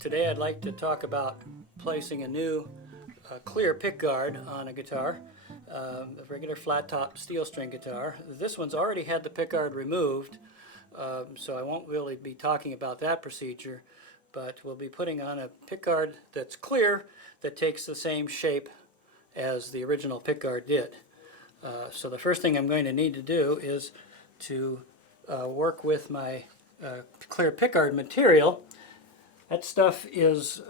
Today I'd like to talk about placing a new clear pickguard on a guitar, a regular flat top steel string guitar. This one's already had the pickguard removed, so I won't really be talking about that procedure, but we'll be putting on a pickguard that's clear that takes the same shape as the original pickguard did. So the first thing I'm going to need to do is to work with my clear pickguard material. That stuff is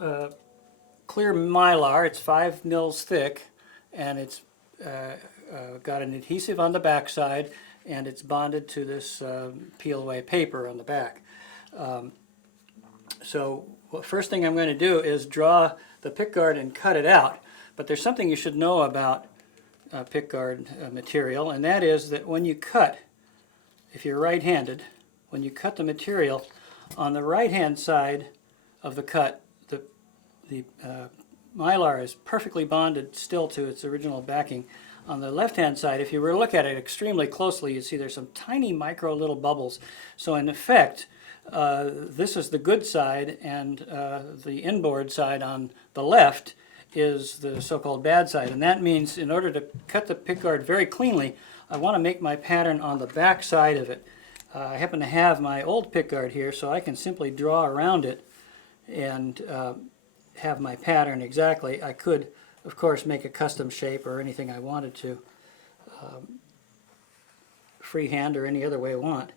clear mylar. It's 5 mils thick, and it's got an adhesive on the back side, and it's bonded to this peel away paper on the back. So the first thing I'm going to do is draw the pickguard and cut it out. But there's something you should know about pickguard material, and that is that when you cut, if you're right-handed, when you cut the material on the right-hand side of the cut, the mylar is perfectly bonded still to its original backing. On the left-hand side, if you were to look at it extremely closely, you'd see there's some tiny micro little bubbles. So in effect, this is the good side, and the inboard side on the left is the so-called bad side. And that means in order to cut the pickguard very cleanly, I want to make my pattern on the back side of it. I happen to have my old pickguard here, so I can simply draw around it and have my pattern exactly. I could, of course, make a custom shape or anything I wanted to, freehand or any other way I want.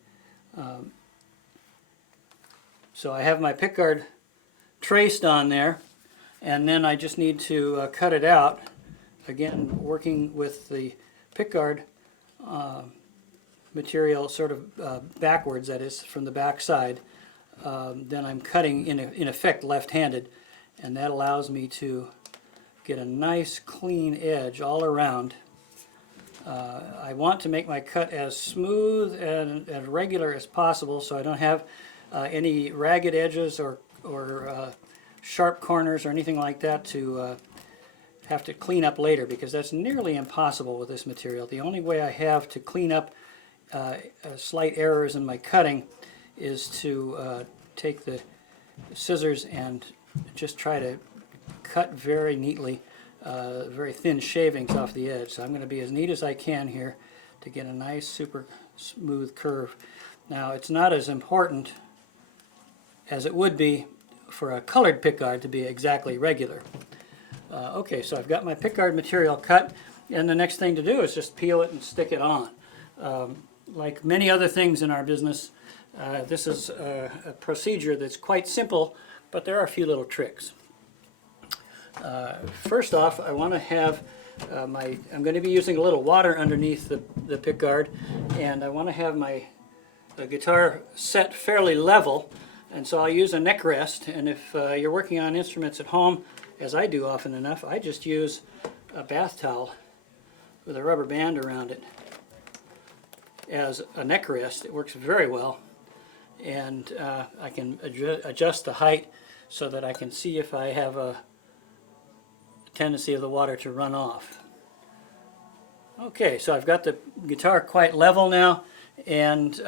So I have my pickguard traced on there, and then I just need to cut it out. Again, working with the pickguard material sort of backwards, that is, from the back side. Then I'm cutting in effect left-handed, and that allows me to get a nice clean edge all around. I want to make my cut as smooth and as regular as possible, so I don't have any ragged edges or sharp corners or anything like that to have to clean up later, because that's nearly impossible with this material. The only way I have to clean up slight errors in my cutting is to take the scissors and just try to cut very neatly, very thin shavings off the edge. So I'm going to be as neat as I can here to get a nice super smooth curve. Now, it's not as important as it would be for a colored pickguard to be exactly regular. Okay, so I've got my pickguard material cut, and the next thing to do is just peel it and stick it on. Like many other things in our business, this is a procedure that's quite simple, but there are a few little tricks. First off, I want to have I'm going to be using a little water underneath the pickguard, and I want to have my guitar set fairly level, and so I'll use a neck rest. And if you're working on instruments at home, as I do often enough, I just use a bath towel with a rubber band around it as a neck rest. It works very well, and I can adjust the height so that I can see if I have a tendency of the water to run off. Okay, so I've got the guitar quite level now, and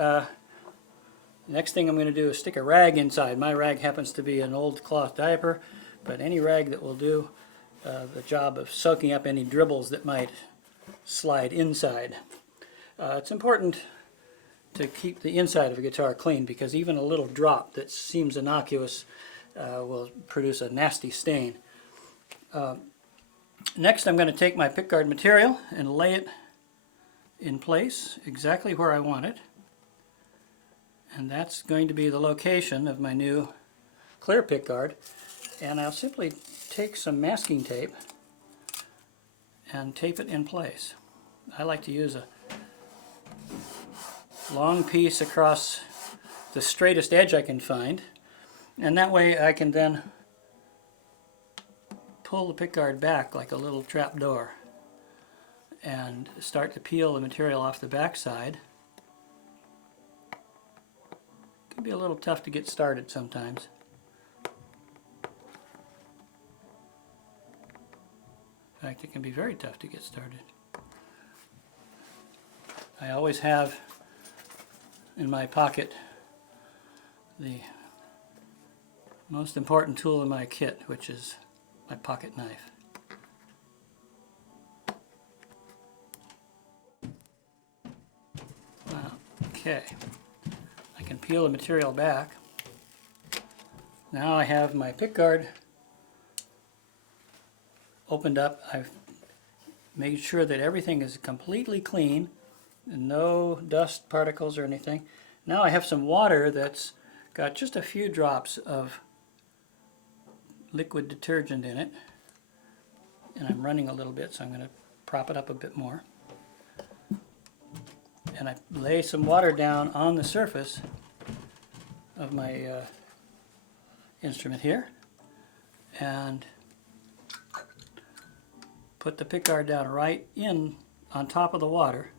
next thing I'm going to do is stick a rag inside. My rag happens to be an old cloth diaper, but any rag that will do the job of soaking up any dribbles that might slide inside. It's important to keep the inside of a guitar clean, because even a little drop that seems innocuous will produce a nasty stain. Next, I'm going to take my pickguard material and lay it in place exactly where I want it. And that's going to be the location of my new clear pickguard. And I'll simply take some masking tape and tape it in place. I like to use a long piece across the straightest edge I can find, and that way I can then pull the pickguard back like a little trap door and start to peel the material off the back side. It can be a little tough to get started sometimes. In fact, it can be very tough to get started. I always have in my pocket the Most important tool in my kit, which is my pocket knife. Okay, I can peel the material back. Now I have my pickguard opened up. I've made sure that everything is completely clean and no dust particles or anything. Now I have some water that's got just a few drops of liquid detergent in it, and I'm running a little bit, so I'm going to prop it up a bit more. And I lay some water down on the surface of my instrument here, and put the pickguard down right in on top of the water,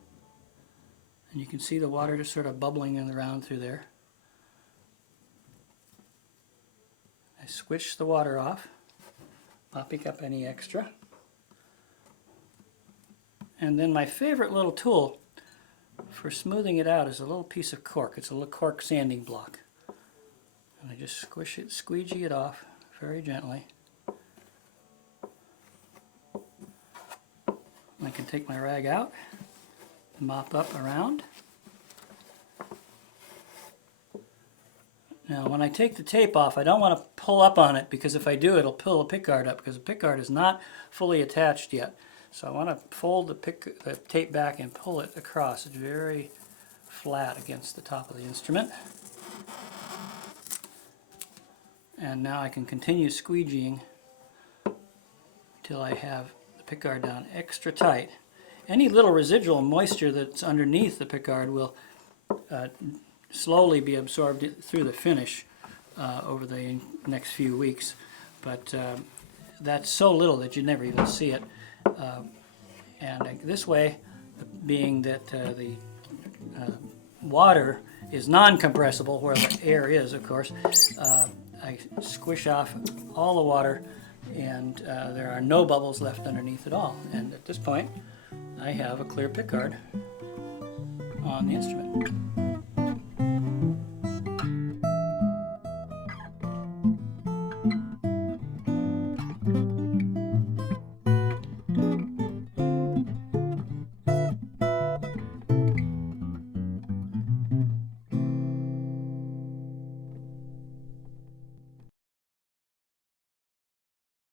and you can see the water just sort of bubbling around through there. I switch the water off, not pick up any extra. And then my favorite little tool for smoothing it out is a little piece of cork. It's a little cork sanding block. And I just squeegee it off very gently. I can take my rag out, mop up around. Now when I take the tape off, I don't want to pull up on it, because if I do, it'll pull the pickguard up, because the pickguard is not fully attached yet. So I want to fold the tape back and pull it across. It's very flat against the top of the instrument. And now I can continue squeegeeing until I have the pickguard down extra tight. Any little residual moisture that's underneath the pickguard will slowly be absorbed through the finish over the next few weeks. But that's so little that you never even see it. And this way, being that the water is non-compressible, where the air is, of course, I squish off all the water, and there are no bubbles left underneath at all. And at this point, I have a clear pickguard on the instrument.